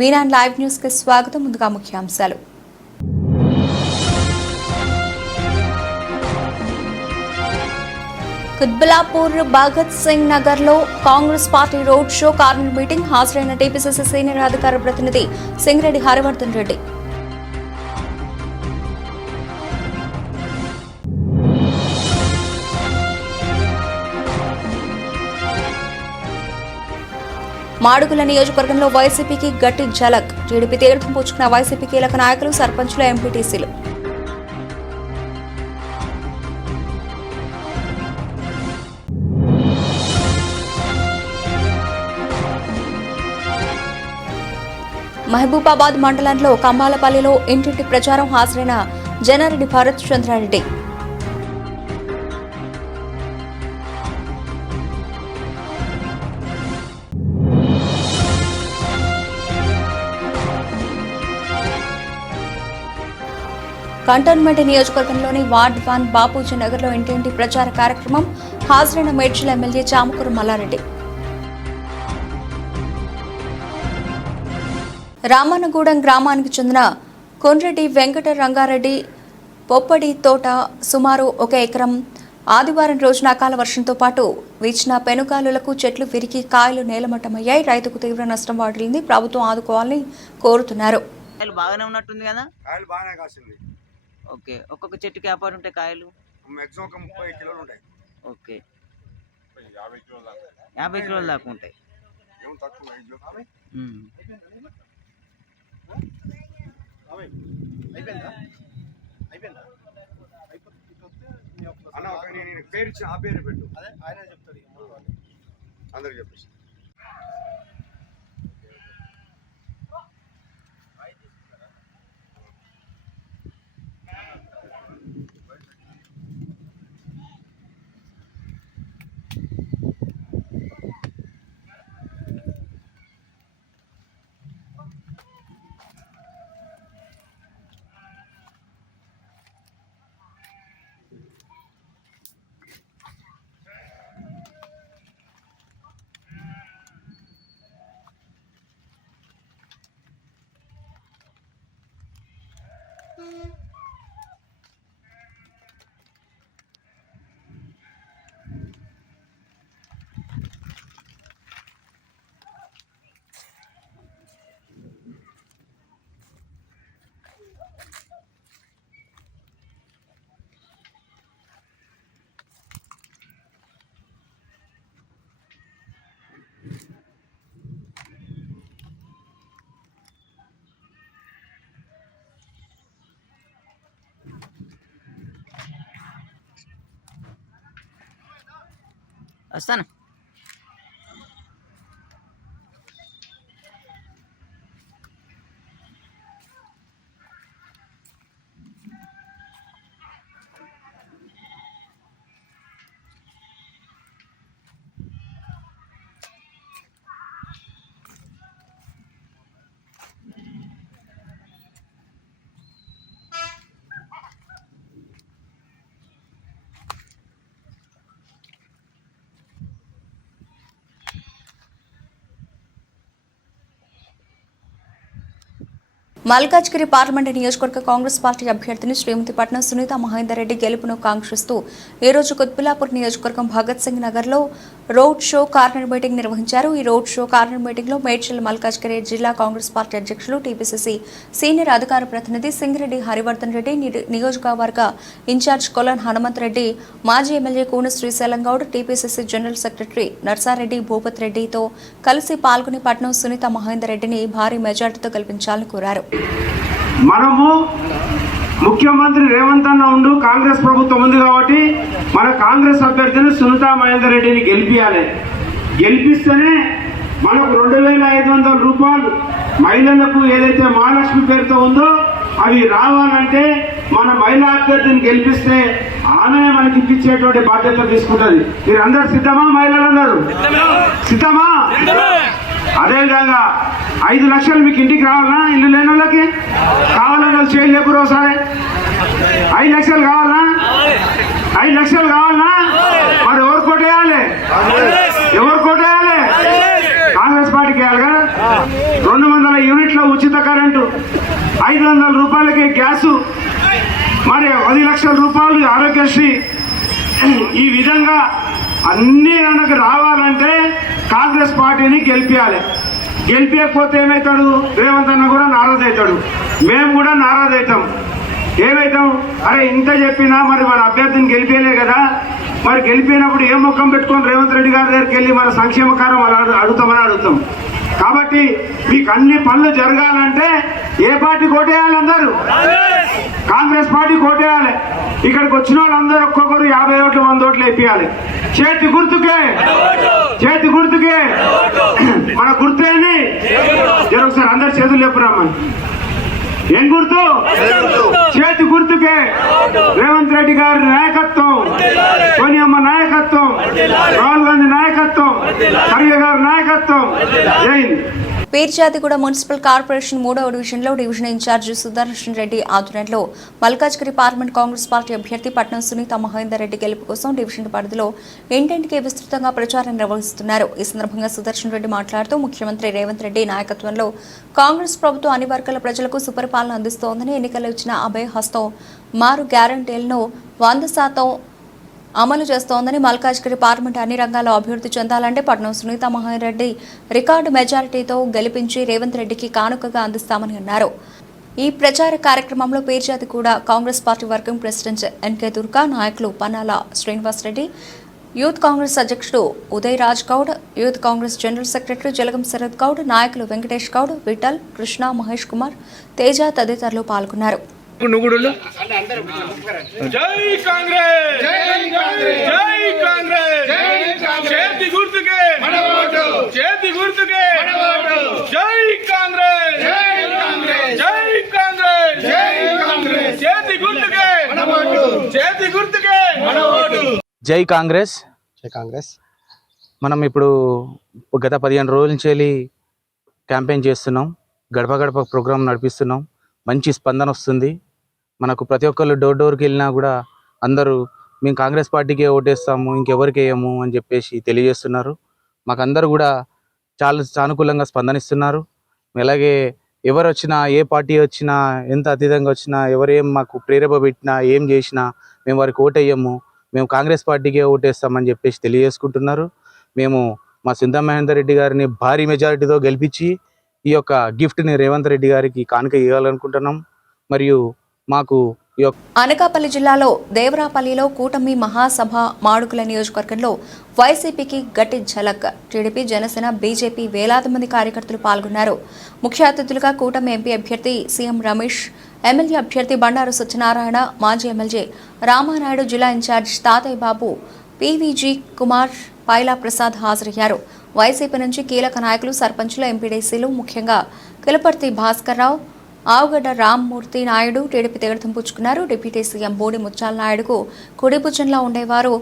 వీనాన్ live news కి స్వాగతం. ముందుగా ముఖ్యాంశాలు. కుత్బుల్లాపూర్ భగత్ సింగ్ నగర్ లో Congress party road show corner meeting. హాజరైన టీపీసీసీ సీనియర్ అధికార ప్రతినిధి సింగిరెడ్డి హరివర్ధన్ రెడ్డి. మాడుగుల నియోజకవర్గంలో వైసీపీకి గట్టి ఝలక్. టీడీపీ తీర్థం పుచ్చుకున్న వైసీపీ కీలక నాయకులు, సర్పంచులు, ఎంపీటీసీలు. మహబూబాబాద్ మండలంలో కంబాలపల్లిలో ఇంటింటి ప్రచారం. హాజరైన జనారెడ్డి భరత్ చంద్రారెడ్డి. కంటోన్మెంట్ నియోజకవర్గంలోని వార్డ్ 1 బాపూజీ నగర్లో ఇంటింటి ప్రచార కార్యక్రమం. హాజరైన మేడ్చల్ ఎమ్మెల్యే చామకూరు మల్లారెడ్డి. రామన్నగూడెం గ్రామానికి చెందిన కొండ్రెడ్డి వెంకట రంగారెడ్డి పొప్పడి తోట సుమారు 1 ఎకరం ఆదివారం రోజున అకాల వర్షంతో పాటు వీచిన పెనుగాలులకు చెట్లు విరిగి కాయలు నేలమట్టమయ్యాయి. రైతుకు తీవ్ర నష్టం వాటిల్లింది. ప్రభుత్వం ఆదుకోవాలని కోరుతున్నారు. బాగానే ఉన్నట్టుంది కదా? కాయలు బాగానే కాసింది. ఓకే, ఒక్కొక్క చెట్టుకి వ్యాపారం ఉంటాయి కాయలు? మాక్సిమం ఒక 30 కిలోలు ఉంటాయి. ఓకే, 50 కిలోలు దాకా ఉంటాయి. ఏం తక్కువ అన్న ఒక నేను పేరు ఇచ్చిన ఆ పేరు పెట్టు. అదే ఆయన చెప్తాడు అందరికి చెప్పేసి. వస్తాను. మల్కాజ్గిరి పార్లమెంటు నియోజకవర్గ కాంగ్రెస్ పార్టీ అభ్యర్థిని శ్రీమతి పట్నం సునీత మహేందర్ రెడ్డి గెలుపును కాంక్షిస్తూ ఈ రోజు కుత్బుల్లాపూర్ నియోజకవర్గం భగత్ సింగ్ నగర్ లో రోడ్ షో కార్నర్ మీటింగ్ నిర్వహించారు. ఈ రోడ్ షో కార్నర్ మీటింగ్ లో మేడ్చల్ మల్కాజ్గిరి జిల్లా కాంగ్రెస్ పార్టీ అధ్యక్షులు, టీపీసీసీ సీనియర్ అధికార ప్రతినిధి సింగిరెడ్డి హరివర్ధన్ రెడ్డి, నియోజకవర్గ ఇన్ఛార్జ్ కొలన్ హనుమంత్ రెడ్డి, మాజీ MLA Koona Srisailam Goud, TPCC general secretary Narsareddy Bhupath రెడ్డితో కలిసి పాల్గొని పట్నం సునీత మహేందర్ రెడ్డిని భారీ మెజార్టీతో గెలిపించాలని కోరారు. మనము ముఖ్యమంత్రి రేవంత్ అన్న ఉండు కాంగ్రెస్ ప్రభుత్వం ఉంది కాబట్టి మన కాంగ్రెస్ అభ్యర్థిని సునీత మహేందర్ రెడ్డిని గెలిపియాలి. గెలిపిస్తేనే మనకు 2500 రూపాయలు మహిళలకు ఏదైతే మహాలక్ష్మి పేరుతో ఉందో అవి రావాలంటే మన మహిళా అభ్యర్థిని గెలిపిస్తే ఆమెనే మనకి ఇప్పించేటువంటి బాధ్యత తీసుకుంటుంది. మీరందరూ సిద్ధమా? మహిళలందరూ సిద్ధమా? అదేవిధంగా 5 లక్షలు మీకు ఇంటికి రావాలన్నా? ఇల్లు లేని వాళ్ళకి కావాలన్నా చేయలేపు ఒకసారి 5 లక్షలు కావాలన్నా? 5 లక్షలు కావాలన్నా? మరి ఎవరు కోటేయాలి? ఎవరు కోటేయాలి? కాంగ్రెస్ పార్టీకి వేయాలి కదా. 200 200 యూనిట్ల ఉచిత కరెంటు, 500 రూపాయలకే గ్యాసు, మరి 10 లక్షల రూపాయలు ఆరోగ్యశ్రీ. ఈ విధంగా అన్నీ మనకు రావాలంటే కాంగ్రెస్ పార్టీని గెలిపించాలి. గెలిపించకపోతే ఏమవుతాడు? రేవంత్ అన్న కూడా నారాజ్ అవుతాడు, మేము కూడా నారాజ్ అవుతాం. ఏమవుతాం? అరే ఇంత చెప్పినా మరి మన అభ్యర్థిని గెలిపేయలే కదా, మరి గెలిపినప్పుడు ఏ ముఖం పెట్టుకొని రేవంత్ రెడ్డి గారి దగ్గరికి వెళ్ళి మన సంక్షేమకారం అడుగుతామని అడుగుతాం. కాబట్టి మీకు అన్ని పనులు జరగాలంటే ఏ పార్టీ కోటేయాలి? అందరూ కాంగ్రెస్ పార్టీ కోటేయాలి. ఇక్కడికి వచ్చిన వాళ్ళందరూ ఒక్కొక్కరు 50 ఓట్లు 100 ఓట్లు వేయాలి. చేతి గుర్తుకే, చేతి గుర్తుకే. మన గుర్తేంది? ఒకసారి అందరు చేతులు చెప్పురామని. ఏం గుర్తు? చేతి గుర్తుకే. రేవంత్ రెడ్డి గారి నాయకత్వం, సోనియమ్మ నాయకత్వం, రాహుల్ గాంధీ నాయకత్వం, ఖర్గే గారి నాయకత్వం. జై హింద్. పీర్జాదిగూడ మున్సిపల్ కార్పొరేషన్ 3వ డివిజన్లో డివిజన్ ఇన్ఛార్జి సుదర్శన్ రెడ్డి ఆధ్వర్యంలో మల్కాజ్గిరి పార్లమెంట్ కాంగ్రెస్ పార్టీ అభ్యర్థి పట్నం సునీత మహేందర్ రెడ్డి గెలుపు కోసం డివిజన్ పరిధిలో ఇంటింటికి విస్తృతంగా ప్రచారం నిర్వహిస్తున్నారు. ఈ సందర్భంగా సుదర్శన్ రెడ్డి మాట్లాడుతూ ముఖ్యమంత్రి రేవంత్ రెడ్డి నాయకత్వంలో కాంగ్రెస్ ప్రభుత్వం అన్ని వర్గాల ప్రజలకు సుపరిపాలన అందిస్తోందని, ఎన్నికల్లో ఇచ్చిన అభయ హస్తం మారు గ్యారంటీలను 100% అమలు చేస్తోందని, మల్కాజ్గిరి పార్లమెంట్ అన్ని రంగాల్లో అభివృద్ధి చెందాలంటే పట్నం సునీత మహేందర్ రెడ్డి రికార్డు మెజారిటీతో గెలిపించి రేవంత్ రెడ్డికి కానుకగా అందిస్తామని అన్నారు. ఈ ప్రచార కార్యక్రమంలో Peerzadiguda Congress party working president NK Durga, నాయకులు పన్నాల శ్రీనివాసరెడ్డి, యూత్ కాంగ్రెస్ అధ్యక్షుడు Uday Raj Goud, youth Congress general secretary Jalagam Sharath Goud, నాయకులు వెంకటేష్ గౌడ్, విఠల్, కృష్ణ, మహేష్ కుమార్, తేజ తదితరులు పాల్గొన్నారు. జై కాంగ్రెస్, జై కాంగ్రెస్, జై కాంగ్రెస్, చేతి గుర్తుకే మన ఓటు, చేతి గుర్తుకే మన ఓటు. జై కాంగ్రెస్, జై కాంగ్రెస్, జై కాంగ్రెస్, జై కాంగ్రెస్, చేతి గుర్తుకే మన ఓటు, చేతి గుర్తుకే మన ఓటు. జై కాంగ్రెస్, జై కాంగ్రెస్. మనం ఇప్పుడు గత 15 రోజుల నుంచి క్యాంపెయిన్ చేస్తున్నాం, గడప గడప ప్రోగ్రాం నడిపిస్తున్నాం. మంచి స్పందన వస్తుంది. మనకు ప్రతి ఒక్కళ్ళు డోర్ డోర్కి వెళ్ళినా కూడా అందరూ మేము కాంగ్రెస్ పార్టీకే ఓటేస్తాము, ఇంకెవరికి వేయము అని చెప్పేసి తెలియజేస్తున్నారు. మాకు అందరూ కూడా చాలా సానుకూలంగా స్పందనిస్తున్నారు. అలాగే ఎవరు వచ్చినా, ఏ పార్టీ వచ్చినా, ఎంత అతీతంగా వచ్చినా, ఎవరేం మాకు ప్రేరేప పెట్టినా, ఏం చేసినా మేము వారికి ఓటేయము, మేము కాంగ్రెస్ పార్టీకే ఓటేస్తామని చెప్పేసి తెలియజేసుకుంటున్నారు. మేము మా సునీత మహేందర్ రెడ్డి గారిని భారీ మెజారిటీతో గెలిపించి ఈ యొక్క గిఫ్ట్ని రేవంత్ రెడ్డి గారికి కానుక ఇవ్వాలనుకుంటున్నాం. మరియు మాకు అనకాపల్లి జిల్లాలో దేవరాపల్లిలో కూటమి మహాసభ మాడుగుల నియోజకవర్గంలో వైసీపీకి గట్టి ఝలక్. టీడీపీ, జనసేన, బీజేపీ వేలాది మంది కార్యకర్తలు పాల్గొన్నారు. ముఖ్య అతిథులుగా కూటమి ఎంపీ అభ్యర్థి సీఎం రమేష్, ఎమ్మెల్యే అభ్యర్థి బండారు సత్యనారాయణ, మాజీ ఎమ్మెల్యే రామానాయుడు, జిల్లా ఇన్ఛార్జ్ తాతయ్య బాబు, పీవీజీ కుమార్, పైలా ప్రసాద్ హాజరయ్యారు. వైసీపీ నుంచి కీలక నాయకులు, సర్పంచులు, ఎంపీడీసీలు, ముఖ్యంగా కిలపర్తి భాస్కర్ రావు, ఆవుగడ్డ రామ్మూర్తి నాయుడు టీడీపీ తీర్థం పుచ్చుకున్నారు. డిప్యూటీ సీఎం బోడి ముత్యాల నాయుడుకు కుడిభుజంలా ఉండేవారు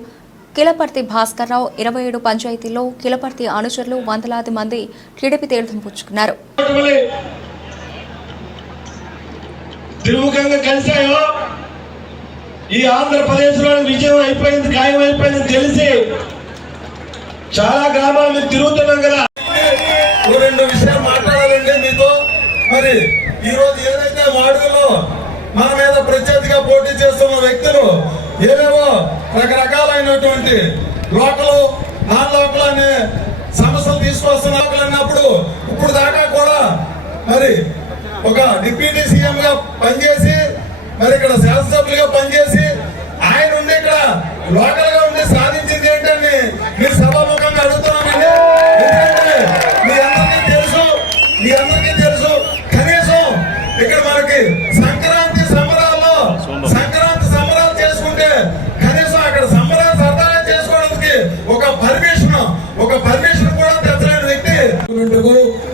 కిలపర్తి భాస్కర్ రావు. 27 పంచాయతీల్లో కిలపర్తి అనుచరులు వందలాది మంది టీడీపీ తీర్థం పుచ్చుకున్నారు. ఈ ఆంధ్రప్రదేశ్లో విజయం అయిపోయింది, ఖాయం అయిపోయింది తెలిసి చాలా గ్రామాలు మీరు తిరుగుతున్నాం కదా. 2 విషయాలు మాట్లాడాలంటే మీతో. మరి ఈ రోజు ఏదైతే మాడుగులో మన మీద ప్రత్యర్థిగా పోటీ చేస్తున్న వ్యక్తులు ఏవేవో రకరకాలైనటువంటి లోకలు, నాన్ లోకల్ అనే సమస్యలు తీసుకొస్తున్నప్పుడు ఇప్పుడు దాకా కూడా మరి ఒక డిప్యూటీ సీఎం గా పనిచేసి, మరి ఇక్కడ శాసనసభ్యులుగా పనిచేసి, ఆయన ఉండి ఇక్కడ లోకల్ గా ఉండి సాధించింది ఏంటని మీరు సభాముఖంగా అడుగుతున్నామండి. ఎందుకంటే మీ అందరికీ తెలుసు కనీసం ఇక్కడ మనకి సంక్రాంతి సంబరాలు చేసుకుంటే కనీసం అక్కడ సంబరాలు సరదాగా చేసుకోవడానికి ఒక పర్మిషన్ కూడా తెచ్చలేని వ్యక్తి.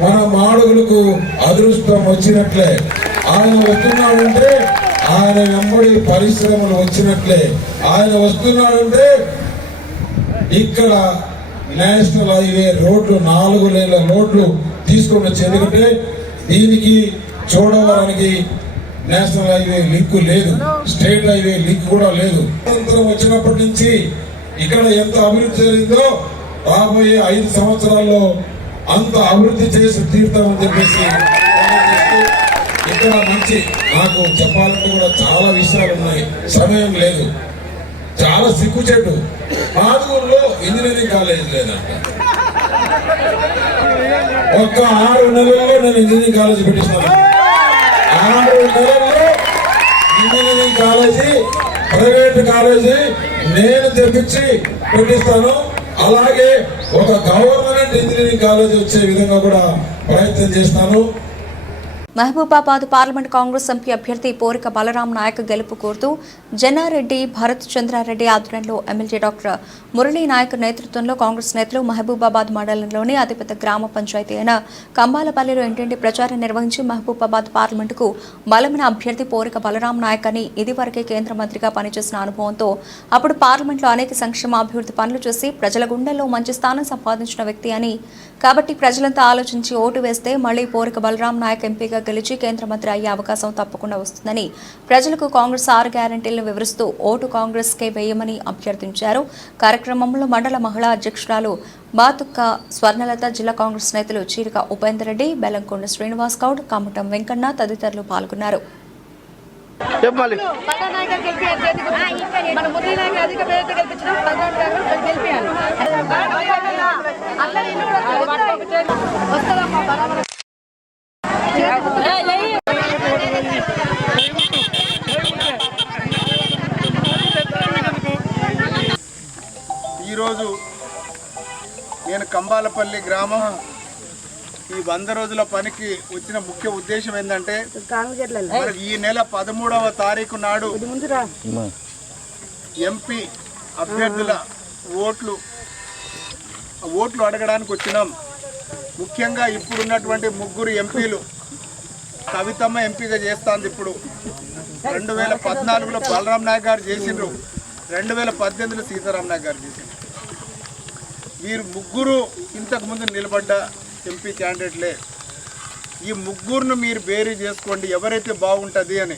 మన మాడుగులకు అదృష్టం వచ్చినట్లే. ఆయన వస్తున్నాడంటే ఆయన వెంబడి పరిశ్రమలు వచ్చినట్లే. ఆయన వస్తున్నాడంటే ఇక్కడ నేషనల్ హైవే రోడ్లు 4 లేన్ల రోడ్లు తీసుకొని వచ్చి, ఎందుకంటే దీనికి చోడవరానికి నేషనల్ హైవే లింక్ లేదు, స్టేట్ హైవే లింక్ కూడా లేదు. స్వాతంత్రం వచ్చినప్పటి నుంచి ఇక్కడ ఎంత అభివృద్ధి జరిగిందో రాబోయే 5 సంవత్సరాల్లో అంత అభివృద్ధి చేసి తీరుతామని చెప్పేసి ఇక్కడ మంచి నాకు చెప్పాలంటే కూడా చాలా విషయాలు ఉన్నాయి, సమయం లేదు. చాలా సిగ్గుచెట్టు. ఆదుగురులో ఇంజనీరింగ్ కాలేజ్ లేదంట. ఒక్క 6 నెలల్లో నేను ఇంజనీరింగ్ కాలేజ్ పెట్టిస్తాను. 6 నెలల్లో ఇంజనీరింగ్ కాలేజీ, ప్రైవేట్ కాలేజీ నేను తెప్పించి పెట్టిస్తాను. అలాగే ఒక గవర్నమెంట్ ఇంజనీరింగ్ కాలేజీ వచ్చే విధంగా కూడా ప్రయత్నం చేస్తాను. మహబూబాబాద్ పార్లమెంట్ కాంగ్రెస్ ఎంపీ అభ్యర్థి పోరిక బలరాం నాయక్ గెలుపు కోరుతూ జన్నారెడ్డి భరత్ చంద్రారెడ్డి ఆధ్వర్యంలో ఎమ్మెల్యే డాక్టర్ మురళీ నాయక్ నేతృత్వంలో కాంగ్రెస్ నేతలు మహబూబాబాద్ మండలంలోని అతిపెద్ద గ్రామ పంచాయతీ అయిన కంబాలపల్లిలో ఇంటింటి ప్రచారం నిర్వహించి మహబూబాబాద్ పార్లమెంటుకు బలమైన అభ్యర్థి పోరిక బలరాం నాయక్ అని ఇదివరకే కేంద్ర మంత్రిగా పనిచేసిన అనుభవంతో అప్పుడు పార్లమెంట్లో అనేక సంక్షేమ అభివృద్ధి పనులు చేసి ప్రజల గుండెల్లో మంచి స్థానం సంపాదించిన వ్యక్తి అని, కాబట్టి ప్రజలంతా ఆలోచించి ఓటు వేస్తే మళ్లీ పోరిక బలరాం నాయక్ ఎంపీగా గెలిచి కేంద్ర మంత్రి అయ్యే అవకాశం తప్పకుండా వస్తుందని ప్రజలకు కాంగ్రెస్ 6 గ్యారంటీలను వివరిస్తూ ఓటు కాంగ్రెస్ కే వేయమని అభ్యర్థించారు. కార్యక్రమంలో మండల మహిళా అధ్యక్షురాలు బాతుక్క స్వర్ణలత, జిల్లా కాంగ్రెస్ నేతలు చీరిక ఉపేందర్ రెడ్డి, బెల్లంకొండ శ్రీనివాస్ గౌడ్, కమ్మటం వెంకన్న తదితరులు పాల్గొన్నారు. ఈరోజు నేను కంబాలపల్లి గ్రామం ఈ 100 రోజుల పనికి వచ్చిన ముఖ్య ఉద్దేశం ఏంటంటే, ఈ నెల 13వ తారీఖు నాడు ఎంపీ అభ్యర్థుల ఓట్లు అడగడానికి వచ్చినాం. ముఖ్యంగా ఇప్పుడున్నటువంటి 3 ఎంపీలు, కవితమ్మ ఎంపీగా చేస్తాంది. ఇప్పుడు 2014లో బలరాం నాయక్ గారు చేసిండ్రు, 2018లో సీతారాం నాయక్ గారు చేసిండ్రు. వీరు 3 ఇంతకుముందు నిలబడ్డ ఎంపీ క్యాండిడేట్లే. ఈ 3ను మీరు బేరీ చేసుకోండి ఎవరైతే బాగుంటుంది అని.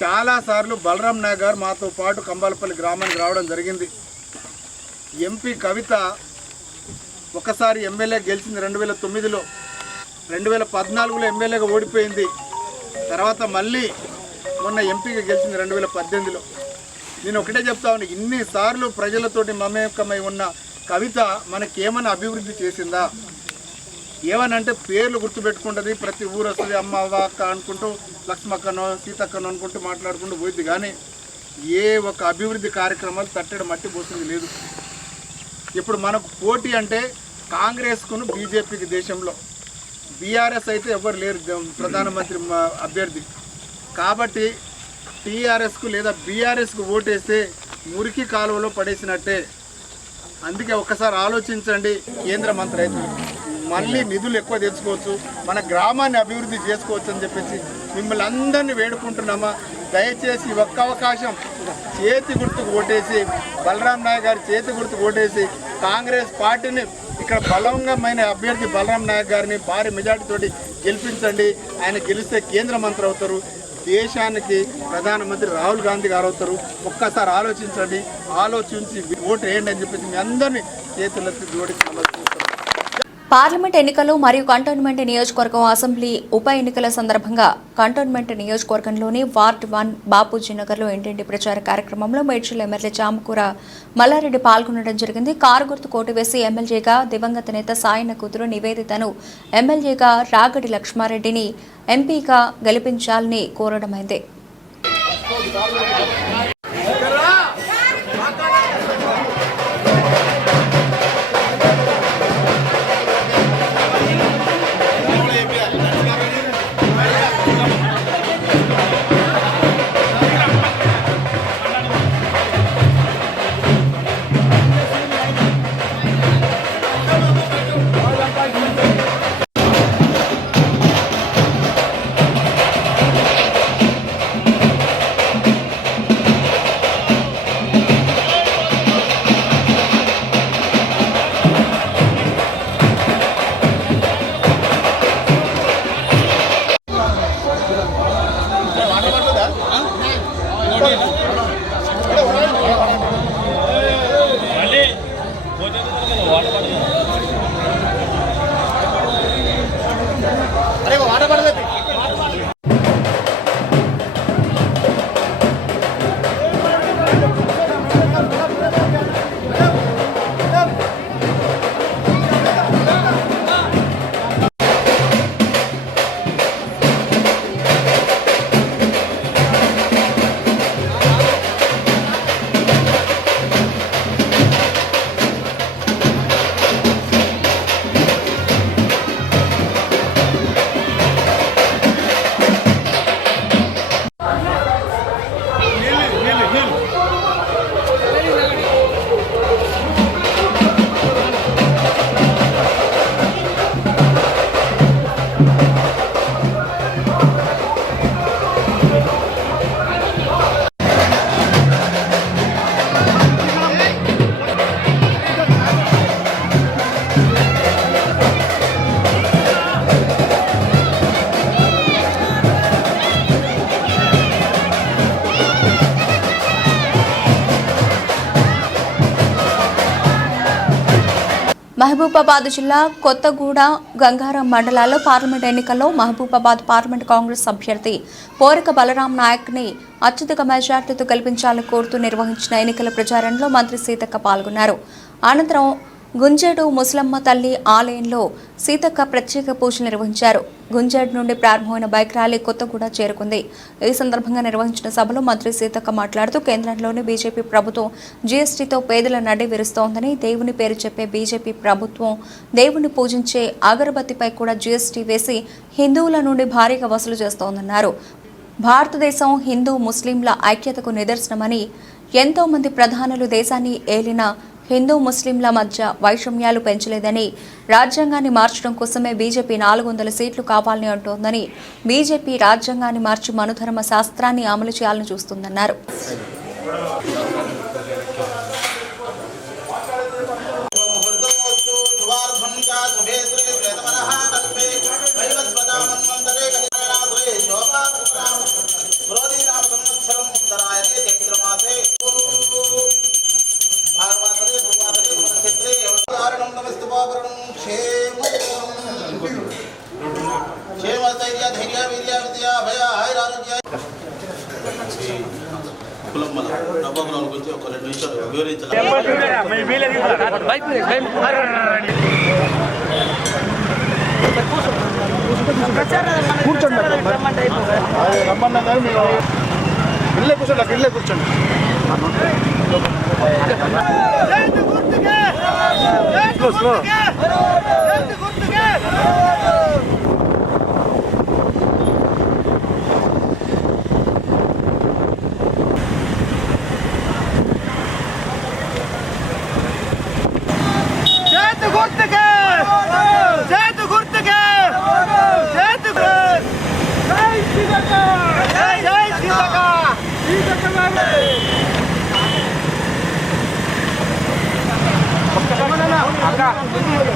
చాలాసార్లు బలరాం నాయక్ గారు మాతో పాటు కంబాలపల్లి గ్రామానికి రావడం జరిగింది. ఎంపీ కవిత ఒకసారి ఎమ్మెల్యే గెలిచింది 2009లో, 2014లో ఎమ్మెల్యేగా ఓడిపోయింది. తర్వాత మళ్ళీ మొన్న ఎంపీగా గెలిచింది 2018లో. నేను ఒకటే చెప్తా ఉన్నా, ఇన్నిసార్లు ప్రజలతోటి మమేకమై ఉన్న కవిత మనకేమైనా అభివృద్ధి చేసిందా? ఏమనంటే పేర్లు గుర్తుపెట్టుకుంటుంది, ప్రతి ఊరు వస్తుంది, అమ్మ అవ్వ అక్క అనుకుంటూ, లక్ష్మక్కనో సీతక్కనో అనుకుంటూ మాట్లాడుకుంటూ పోయింది. కానీ ఏ ఒక అభివృద్ధి కార్యక్రమాలు తట్టడి మట్టి పోసింది లేదు. ఇప్పుడు మనకు పోటీ అంటే కాంగ్రెస్కును బీజేపీకి దేశంలో. బీఆర్ఎస్ అయితే ఎవరు లేరు ప్రధానమంత్రి అభ్యర్థి. కాబట్టి టీఆర్ఎస్కు లేదా బీఆర్ఎస్కు ఓటేస్తే మురికి కాలువలో పడేసినట్టే. అందుకే ఒక్కసారి ఆలోచించండి. కేంద్ర మంత్రి అయితే మళ్ళీ నిధులు ఎక్కువ తెచ్చుకోవచ్చు, మన గ్రామాన్ని అభివృద్ధి చేసుకోవచ్చు అని చెప్పేసి మిమ్మల్ని అందరినీ వేడుకుంటున్నామా. దయచేసి ఒక్క అవకాశం చేతి గుర్తుకు ఓటేసి, బలరాం నాయక్ గారి చేతి గుర్తుకు ఓటేసి కాంగ్రెస్ పార్టీని ఇక్కడ బలవంగమైన అభ్యర్థి బలరాం నాయక్ గారిని భారీ మెజార్టీతోటి గెలిపించండి. ఆయన గెలిస్తే కేంద్ర మంత్రి అవుతారు, దేశానికి ప్రధానమంత్రి రాహుల్ గాంధీ గారు అవుతారు. ఒక్కసారి ఆలోచించండి, ఆలోచించి ఓటు వేయండి అని చెప్పేసి మీ అందరినీ చేతులెత్తి జోడించి పార్లమెంట్ ఎన్నికలు మరియు కంటోన్మెంట్ నియోజకవర్గం అసెంబ్లీ ఉప ఎన్నికల సందర్భంగా కంటోన్మెంట్ నియోజకవర్గంలోని వార్డ్ 1 బాపూజీ నగర్లో ఇంటింటి ప్రచార కార్యక్రమంలో మేడ్చల్ ఎమ్మెల్యే చామకూర మల్లారెడ్డి పాల్గొనడం జరిగింది. కారు గుర్తు కోటు వేసి ఎమ్మెల్యేగా దివంగత నేత సాయన కూతురు నివేదితను, ఎమ్మెల్యేగా రాగడి లక్ష్మారెడ్డిని ఎంపీగా గెలిపించాలని కోరడమైంది. మహబూబాబాద్ జిల్లా కొత్తగూడ గంగారం మండలాల్లో పార్లమెంట్ ఎన్నికల్లో మహబూబాబాద్ పార్లమెంట్ కాంగ్రెస్ అభ్యర్థి పోరిక బలరాం నాయక్ని అత్యధిక మెజార్టీతో గెలిపించాలని కోరుతూ నిర్వహించిన ఎన్నికల ప్రచారంలో మంత్రి సీతక్క పాల్గొన్నారు. అనంతరం గుంజేడు ముసలమ్మ తల్లి ఆలయంలో సీతక్క ప్రత్యేక పూజలు నిర్వహించారు. గుంజేడు నుండి ప్రారంభమైన బైక్ ర్యాలీ కొత్తగూడ చేరుకుంది. ఈ సందర్భంగా నిర్వహించిన సభలో మంత్రి సీతక్క మాట్లాడుతూ కేంద్రంలోని బీజేపీ ప్రభుత్వం జీఎస్టీతో పేదల నడ్డి విరుస్తోందని, దేవుని పేరు చెప్పే బీజేపీ ప్రభుత్వం దేవుని పూజించే అగరబత్తిపై కూడా జీఎస్టీ వేసి హిందువుల నుండి భారీగా వసూలు చేస్తోందన్నారు. భారతదేశం హిందూ ముస్లింల ఐక్యతకు నిదర్శనమని, ఎంతో మంది ప్రధానులు దేశాన్ని ఏలిన హిందూ ముస్లింల మధ్య వైషమ్యాలు పెంచలేదని, రాజ్యాంగాన్ని మార్చడం కోసమే బీజేపీ 400 సీట్లు కావాలని అంటోందని, బీజేపీ రాజ్యాంగాన్ని మార్చి మనుధర్మ శాస్త్రాన్ని అమలు చేయాలని చూస్తుందన్నారు. గురించి ఒక 2 నిమిషాలు వివరించాలి. కూర్చోండి రమ్మన్నా కానీ మీరు ఇల్లే కూర్చోండి, ఇల్లే కూర్చోండి. స్లో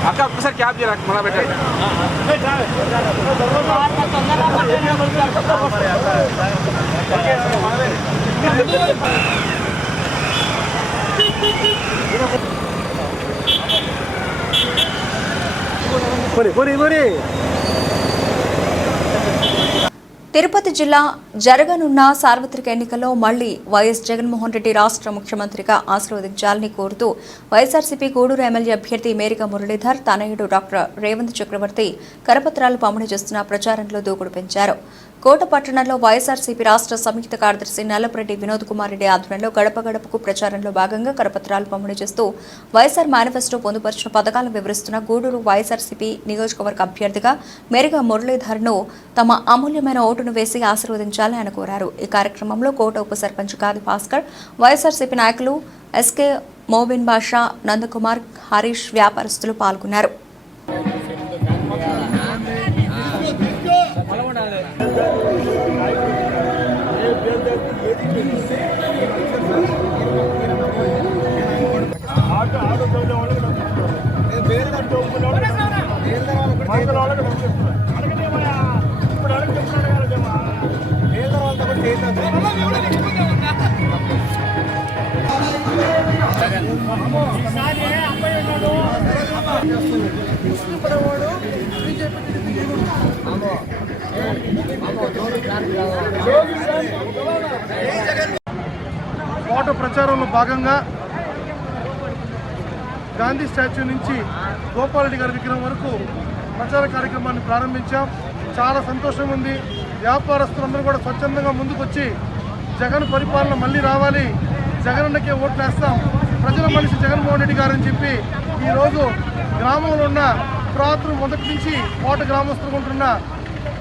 అక్క ఒక్కసారి క్యాబ్ చేయాలి మళ్ళీ పెట్టండి. తిరుపతి జిల్లా జరగనున్న సార్వత్రిక ఎన్నికల్లో మళ్లీ వైఎస్ జగన్మోహన్ రెడ్డి రాష్ట్ర ముఖ్యమంత్రిగా ఆశీర్వదించాలని కోరుతూ వైఎస్ఆర్సీపీ గూడూరు ఎమ్మెల్యే అభ్యర్థి మేరిక మురళీధర్ తనయుడు డాక్టర్ రేవంత్ చక్రవర్తి కరపత్రాలు పంపిణీ చేస్తున్న ప్రచారంలో దూకుడు పెంచారు. కోట పట్టణంలో వైఎస్ఆర్సీపీ రాష్ట్ర సంయుక్త కార్యదర్శి నల్లపరెడ్డి వినోద్ కుమార్ రెడ్డి ఆధ్వర్యంలో గడప గడపకు ప్రచారంలో భాగంగా కరపత్రాలు పంపిణీ చేస్తూ వైఎస్ఆర్ మేనిఫెస్టో పొందుపరిచిన పథకాలను వివరిస్తున్న గూడూరు వైఎస్ఆర్సీపీ నియోజకవర్గ అభ్యర్థిగా మేరిక మురళీధర్ను తమ అమూల్యమైన ఓటును వేసి ఆశీర్వదించాలని ఆయన కోరారు. ఈ కార్యక్రమంలో కోట ఉప సర్పంచ్ కాది భాస్కర్, వైఎస్ఆర్సీపీ నాయకులు ఎస్కే మోబిన్ బాషా, నందకుమార్, హరీష్, వ్యాపారస్తులు పాల్గొన్నారు. కోట ప్రచారంలో భాగంగా గాంధీ స్టాచ్యూ నుంచి గోపాలరెడ్డి గారి విగ్రహం వరకు ప్రచార కార్యక్రమాన్ని ప్రారంభించాం. చాలా సంతోషంగా ఉంది. వ్యాపారస్తులందరూ కూడా స్వచ్ఛందంగా ముందుకొచ్చి జగన్ పరిపాలన మళ్ళీ రావాలి, జగనన్నకే ఓట్లు వేస్తాం, ప్రజల మనిషి జగన్మోహన్ రెడ్డి గారు అని చెప్పి ఈరోజు గ్రామంలో ఉన్న పురాతన మొదటి నుంచి కోట గ్రామస్తులు ఉంటున్న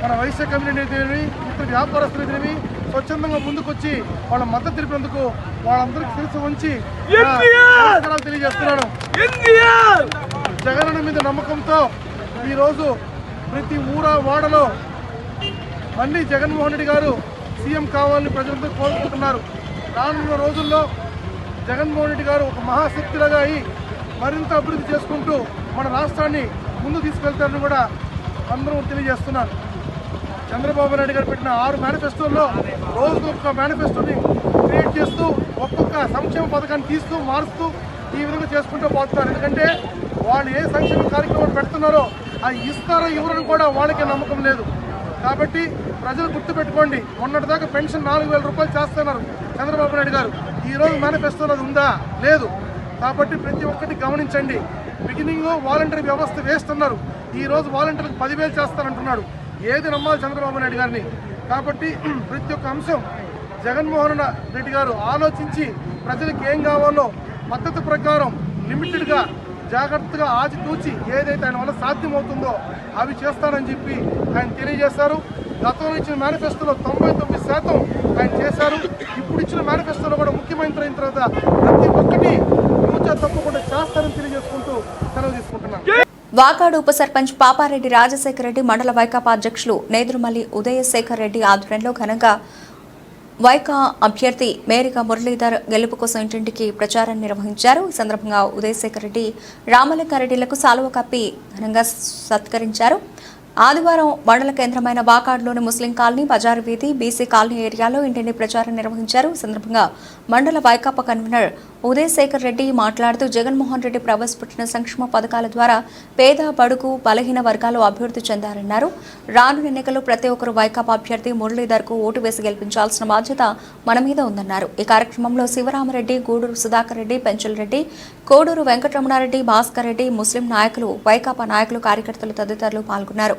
మన వైశ్య కమ్యూనిటీ అయితేనేవి, ఇతర వ్యాపారస్తులు స్వచ్ఛందంగా ముందుకొచ్చి వాళ్ళ మద్దతు తెలిపినందుకు వాళ్ళందరికీ శిరస్సు ఉంచి తెలియజేస్తున్నాను. జగనన్న మీద నమ్మకంతో ఈరోజు ప్రతి వాడలో మళ్ళీ జగన్మోహన్ రెడ్డి గారు సీఎం కావాలని ప్రజలందరూ కోరుకుంటున్నారు. రానున్న రోజుల్లో జగన్మోహన్ రెడ్డి గారు ఒక మహాశక్తిలాగా అయి మరింత అభివృద్ధి చేసుకుంటూ మన రాష్ట్రాన్ని ముందు తీసుకెళ్తారని కూడా అందరూ తెలియజేస్తున్నారు. చంద్రబాబు నాయుడు గారు పెట్టిన 6 మేనిఫెస్టోల్లో రోజుకు ఒక మేనిఫెస్టోని క్రియేట్ చేస్తూ ఒక్కొక్క సంక్షేమ పథకాన్ని తీస్తూ మారుస్తూ ఈ విధంగా చేసుకుంటూ పోతున్నారు. ఎందుకంటే వాళ్ళు ఏ సంక్షేమ కార్యక్రమాలు పెడుతున్నారో అవి ఇస్తారో ఇవ్వరని కూడా వాళ్ళకి నమ్మకం లేదు. కాబట్టి ప్రజలు గుర్తుపెట్టుకోండి, మొన్నటిదాకా పెన్షన్ 4,000 రూపాయలు చేస్తున్నారు చంద్రబాబు నాయుడు గారు. ఈరోజు మేనిఫెస్టోలో అది ఉందా? లేదు. కాబట్టి ప్రతి ఒక్కటి గమనించండి. బిగినింగ్లో వాలంటరీ వ్యవస్థ వేస్తున్నారు, ఈరోజు వాలంటీర్లకు 10,000 చేస్తానంటున్నాడు. ఏది నమ్మాలి చంద్రబాబు నాయుడు గారిని? కాబట్టి ప్రతి ఒక్క అంశం జగన్మోహన్ రెడ్డి గారు ఆలోచించి ప్రజలకు ఏం కావాలో పద్ధతి ప్రకారం లిమిటెడ్గా జాగ్రత్తగా ఆచితూచి ఏదైతే ఆయన వల్ల సాధ్యమవుతుందో అవి చేస్తానని చెప్పి ఆయన తెలియజేశారు. గతంలో ఇచ్చిన మేనిఫెస్టోలో 99% ఆయన చేశారు. ఇప్పుడు ఇచ్చిన మేనిఫెస్టోలో కూడా ముఖ్యమంత్రి అయిన తర్వాత ప్రతి ఒక్కటి పూజ తప్పకుండా చేస్తారని తెలియజేసుకుంటూ సెలవు తీసుకుంటున్నాను. వాకాడు ఉప సర్పంచ్ పాపారెడ్డి రాజశేఖర రెడ్డి మండల వైకాపా అధ్యక్షులు నేదురుమల్లి ఉదయశేఖర్ రెడ్డి ఆధ్వర్యంలో ఘనంగా వైకా అభ్యర్థి మేరికా మురళీధర్ గెలుపు కోసం ఇంటింటికి ప్రచారాన్ని నిర్వహించారు. ఈ సందర్భంగా ఉదయశేఖర్ రెడ్డి రామలింగారెడ్డిలకు సాలువ కప్పి ఘనంగా సత్కరించారు. ఆదివారం మండల కేంద్రమైన వాకాడులోని ముస్లిం కాలనీ, బజారు వీధి, బీసీ కాలనీ ఏరియాలో ఇంటింటి ప్రచారం నిర్వహించారు. ఈ సందర్భంగా మండల వైకాపా కన్వీనర్ ఉదయశేఖర్ రెడ్డి మాట్లాడుతూ జగన్మోహన్ రెడ్డి ప్రవేశపెట్టిన సంక్షేమ పథకాల ద్వారా పేద, బడుగు, బలహీన వర్గాలు అభివృద్ధి చెందారన్నారు. రానున్న ఎన్నికల్లో ప్రతి ఒక్కరు వైకాపా అభ్యర్థి మురళీధర్కు ఓటు వేసి గెలిపించాల్సిన బాధ్యత మన మీద ఉందన్నారు. ఈ కార్యక్రమంలో శివరామరెడ్డి, గూడూరు సుధాకర్ రెడ్డి, పెంచల్ రెడ్డి, కోడూరు వెంకటరమణారెడ్డి, భాస్కర్ రెడ్డి, ముస్లిం నాయకులు, వైకాపా నాయకులు, కార్యకర్తలు తదితరులు పాల్గొన్నారు.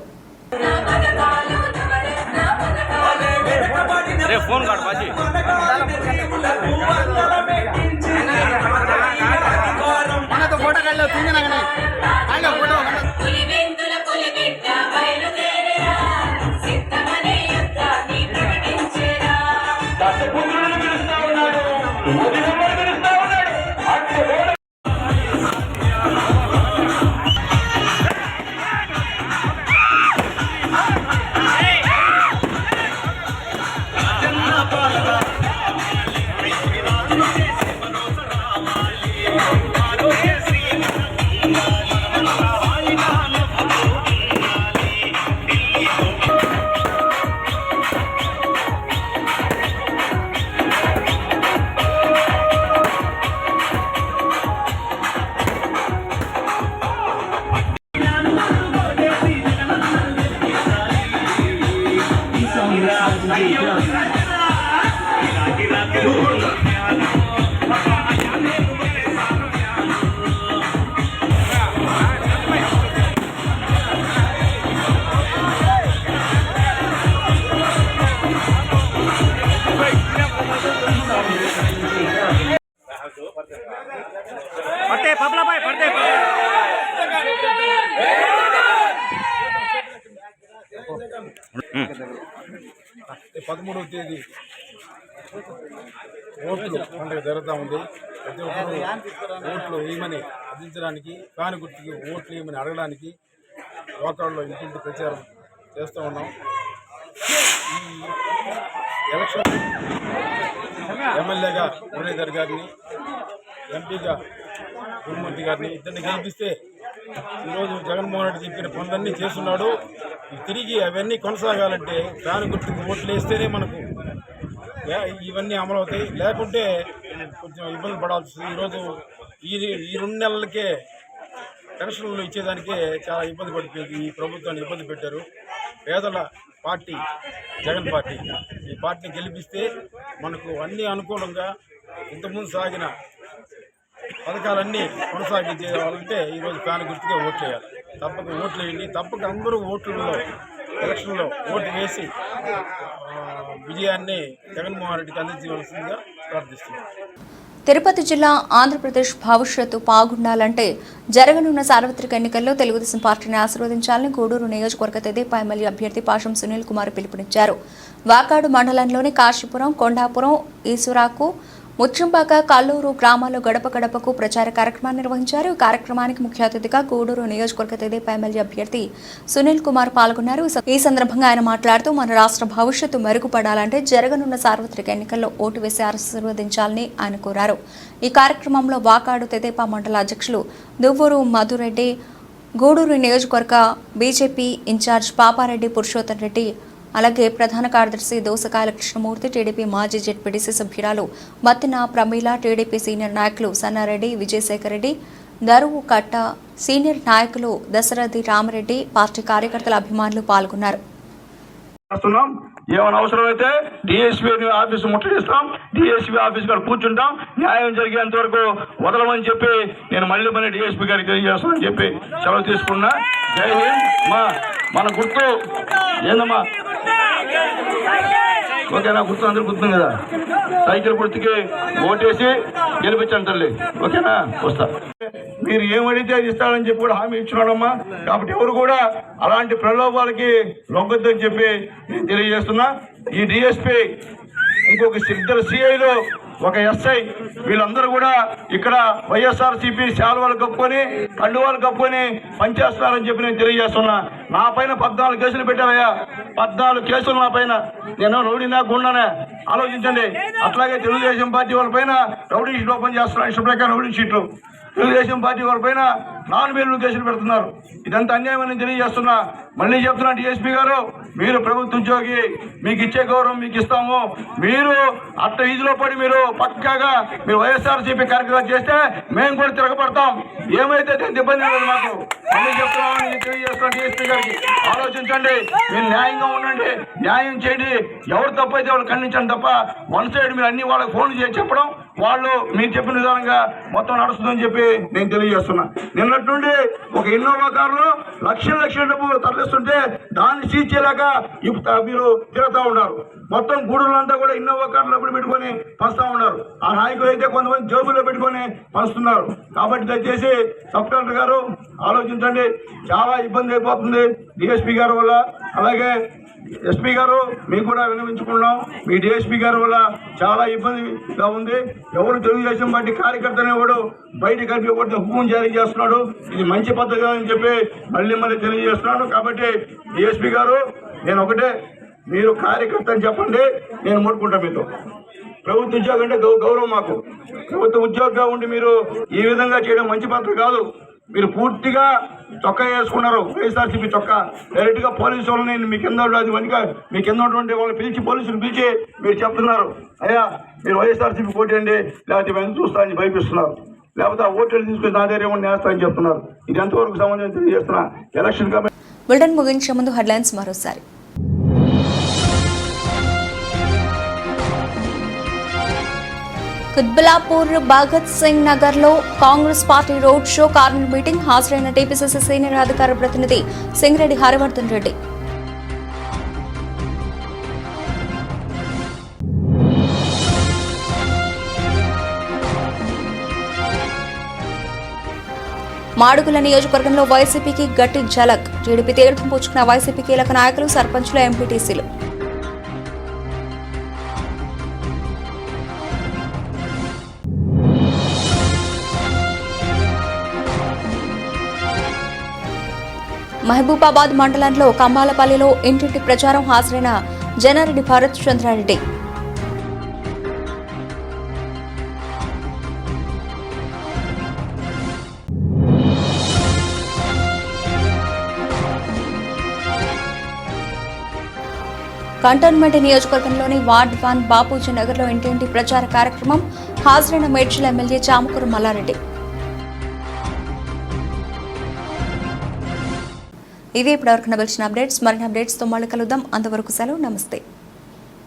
పదమూడవ తేదీ ఓట్లు పండుగ జరుగుతూ ఉంది. ప్రతి ఒక్కరు ఓట్లు వేయమని అందించడానికి, ఫ్యాన్ గుర్తుకి ఓట్లు వేయమని అడగడానికి వాకాడులో ఇంటింటి ప్రచారం చేస్తూ ఉన్నాం. ఈ ఎలక్షన్ ఎమ్మెల్యేగా మురళీధర్ గారిని, ఎంపీగా గురుమూర్తి గారిని ఇద్దరిని గెలిపిస్తే ఈరోజు జగన్మోహన్ రెడ్డి చెప్పిన పనులన్నీ చేస్తున్నాడు. తిరిగి అవన్నీ కొనసాగాలంటే ఫ్యాన్ గుర్తుకు ఓట్లు వేస్తేనే మనకు ఇవన్నీ అమలవుతాయి, లేకుంటే కొంచెం ఇబ్బంది పడాల్సి వస్తుంది. ఈరోజు ఈ 2 నెలలకే పెన్షన్లు ఇచ్చేదానికే చాలా ఇబ్బంది పడిపోయింది. ఈ ప్రభుత్వాన్ని ఇబ్బంది పెట్టారు. పేదల పార్టీ జగన్ పార్టీ, ఈ పార్టీని గెలిపిస్తే మనకు అన్నీ అనుకూలంగా ఇంతకుముందు సాగిన పథకాలన్నీ కొనసాగించాలంటే ఈరోజు ఫ్యాన్ గుర్తుగా ఓట్లు వేయాలి. తప్పక ఓట్లు వేయండి. తప్పక అందరూ ఓట్లలో ఎలక్షన్లో ఓటు వేసి విజయాన్ని జగన్మోహన్ రెడ్డికి అందించవలసిందిగా ప్రార్థిస్తున్నాను. తిరుపతి జిల్లా ఆంధ్రప్రదేశ్ భవిష్యత్తు బాగుండాలంటే జరగనున్న సార్వత్రిక ఎన్నికల్లో తెలుగుదేశం పార్టీని ఆశీర్వదించాలని గూడూరు నియోజకవర్గ తెదేపా ఎమ్మెల్యే అభ్యర్థి పాషం సునీల్ కుమార్ పిలుపునిచ్చారు. వాకాడు మండలంలోని కాశీపురం, కొండాపురం, ఈసురాకు, ముచ్చింబాక, కల్లూరు గ్రామాల్లో గడప గడపకు ప్రచార కార్యక్రమాన్ని నిర్వహించారు. ఈ కార్యక్రమానికి ముఖ్య అతిథిగా గూడూరు నియోజకవర్గ తెదేపా ఎమ్మెల్యే అభ్యర్థి సునీల్ కుమార్ పాల్గొన్నారు. ఈ సందర్భంగా ఆయన మాట్లాడుతూ మన రాష్ట్ర భవిష్యత్తు మెరుగుపడాలంటే జరగనున్న సార్వత్రిక ఎన్నికల్లో ఓటు వేసి ఆశీర్వదించాలని ఆయన కోరారు. ఈ కార్యక్రమంలో వాకాడు తెదేపా మండల అధ్యక్షులు దువ్వూరు మధురెడ్డి, గూడూరు నియోజకవర్గ బీజేపీ ఇన్ఛార్జ్ పాపారెడ్డి పురుషోత్తం రెడ్డి, అలాగే ప్రధాన కార్యదర్శి దోసకాయల కృష్ణమూర్తి, టీడీపీ మాజీ జెడ్పీటీసీ సభ్యురాలు మత్తిన ప్రమీల, టీడీపీ సీనియర్ నాయకులు సన్నారెడ్డి, విజయశేఖర్ రెడ్డి, దరువు కట్ట, సీనియర్ నాయకులు దశరథి రామరెడ్డి, పార్టీ కార్యకర్తల అభిమానులు పాల్గొన్నారు. ఏమైనా అవసరమైతే డిఎస్పీ ఆఫీస్ ముట్టడిస్తాం, డిఎస్పీ ఆఫీస్ కాడ కూర్చుంటాం, న్యాయం జరిగేంత వరకు వదలమని చెప్పి నేను మళ్ళీ డిఎస్పీ గారికి తెలియజేస్తానని చెప్పి సెలవు తీసుకున్నా. జై హింద్. మన గుర్తు ఏందమ్మా? ఓకేనా? గుర్తు అందరూ గుర్తుంది కదా. సైకిల్ గుర్తుకి ఓటేసి గెలిపించండి తల్లి. ఓకేనా? వస్తా. మీరు ఏమడిగితే అది ఇస్తారని చెప్పి కూడా హామీ ఇచ్చినాడమ్మా. కాబట్టి ఎవరు కూడా అలాంటి ప్రలోభాలకి లొంగొద్దని చెప్పి నేను తెలియజేస్తున్నా. ఈ డిఎస్పీ, ఇంకొక ఇద్దరు సిఐలు, ఒక ఎస్ఐ, వీళ్ళందరూ కూడా ఇక్కడ వైఎస్ఆర్సీపీ శాలువాలు కప్పుకొని కండువాలు కప్పుకొని పనిచేస్తున్నారని చెప్పి నేను తెలియజేస్తున్నా. నా పైన 14 కేసులు పెట్టారయ్యా. 14 కేసులు నా పైన. నేను రౌడీనా గుండానే ఆలోచించండి. అట్లాగే తెలుగుదేశం పార్టీ వాళ్ళ పైన రౌడీ షీట్ ఓపెన్ చేస్తున్నారు. ఇష్ట ప్రకారం రౌడీ షీట్లు. తెలుగుదేశం పార్టీ వాళ్ళ పైన నాన్ బెయిల్ కేసులు పెడుతున్నారు. ఇదంతా అన్యాయమని తెలియజేస్తున్నా. మళ్ళీ చెప్తున్నా, డిఎస్పీ గారు, మీరు ప్రభుత్వ ఉద్యోగి, మీకు ఇచ్చే గౌరవం మీకు ఇస్తాము. మీరు అట్ట ఈజీలో పడి మీరు పక్కాగా మీరు వైఎస్ఆర్సీపీ కార్యక్రమాలు చేస్తే మేము కూడా తిరగబడతాం. ఏమైతే ఇబ్బంది లేదు మాకు. మళ్ళీ చెప్తున్నామని తెలియజేస్తున్నాం. డిఎస్పీ గారికి ఆలోచించండి, మీరు న్యాయంగా ఉండండి, న్యాయం చేయండి. ఎవరు తప్పైతే వాళ్ళు ఖండించండి తప్ప వన్ సైడ్ మీరు అన్ని వాళ్ళకి ఫోన్ చేసి చెప్పడం, వాళ్ళు మీరు చెప్పిన విధానంగా మొత్తం నడుస్తుందని చెప్పి నేను తెలియజేస్తున్నా. నిన్నటి నుండి ఒక ఇన్నోవా కారులో లక్షల డబ్బులు తరలిస్తుంటే దాన్ని సీజ్ చేయలేక మీరు తిరుగుతూ ఉన్నారు. మొత్తం గూడూరులంతా కూడా ఇన్నోవా కార్లు డబ్బులు పెట్టుకొని పంచుతా ఉన్నారు. ఆ నాయకులు అయితే కొంతమంది జోబుల్లో పెట్టుకొని పంచుతున్నారు. కాబట్టి దయచేసి సబ్ కలెక్టర్ గారు ఆలోచించండి. చాలా ఇబ్బంది అయిపోతుంది డిఎస్పీ గారి వల్ల. అలాగే ఎస్పీ గారు, మీకు కూడా విన్నవించుకున్నాం. మీ డిఎస్పీ గారి వల్ల చాలా ఇబ్బందిగా ఉంది. ఎవరు తెలుగుదేశం పార్టీ కార్యకర్త అనేవాడు బయట కలిపి ఒకటి హుకుం జారీ చేస్తున్నాడు. ఇది మంచి పద్ధతి అని చెప్పి మళ్ళీ తెలియజేస్తున్నాను. కాబట్టి డిఎస్పీ గారు, నేను ఒకటే, మీరు కార్యకర్త అని చెప్పండి, నేను ముట్టుకుంటాను మీతో. ప్రభుత్వ ఉద్యోగం అంటే గౌరవం మాకు. ప్రభుత్వ ఉద్యోగంగా ఉండి మీరు ఈ విధంగా చేయడం మంచి పద్ధతి కాదు. మీరు పూర్తిగా చొక్కా వేసుకున్నారు, వైఎస్ఆర్సీపీ చొక్కా. డైరెక్ట్గా పోలీసు వాళ్ళని మీ కింద మీ కింద ఉన్నటువంటి వాళ్ళని పిలిచి, పోలీసులు పిలిచి మీరు చెప్తున్నారు, అయ్యా మీరు వైఎస్ఆర్సీపీ ఓటేయండి, లేకపోతే మేము చూస్తామని భయపిస్తున్నారు. లేకపోతే ఆ ఓట్లు తీసుకుని నా దగ్గర ఏమన్నా వేస్తామని చెప్తున్నారు. ఇది ఎంతవరకు సంబంధం తెలియజేస్తున్నా. ఎలక్షన్ కాబట్టి బులెటిన్ ముగించే ముందు హెడ్లైన్స్ మరోసారి. కుత్బులాపూర్ భగత్ సింగ్ నగర్ లో Congress party road show, corner meeting. హాజరైన టీపీసీసీ సీనియర్ అధికార ప్రతినిధి సింగిరెడ్డి హరివర్ధన్ రెడ్డి. మాడుగుల నియోజకవర్గంలో వైసీపీకి గట్టి ఝలక్. టీడీపీ తీర్థం పుచ్చుకున్న వైసీపీ కీలక నాయకులు, సర్పంచులు, ఎంపీటీసీలు. మహబూబాబాద్ మండలంలో కంబాలపల్లిలో ఇంటింటి ప్రచారం. హాజరైన జనారెడ్డి భరత్ చంద్రారెడ్డి. కంటోన్మెంట్ నియోజకవర్గంలోని వార్డ్ 1 బాపూజీ నగర్లో ఇంటింటి ప్రచార కార్యక్రమం. హాజరైన మేడ్చల్ ఎమ్మెల్యే చామకూరు మల్లారెడ్డి. ఇవి ఇప్పటివరకు నవల్సిన అప్డేట్స్. మరిన్ని అప్డేట్స్తో మళ్ళీ కలుద్దాం. అంతవరకు సెలవు. నమస్తే.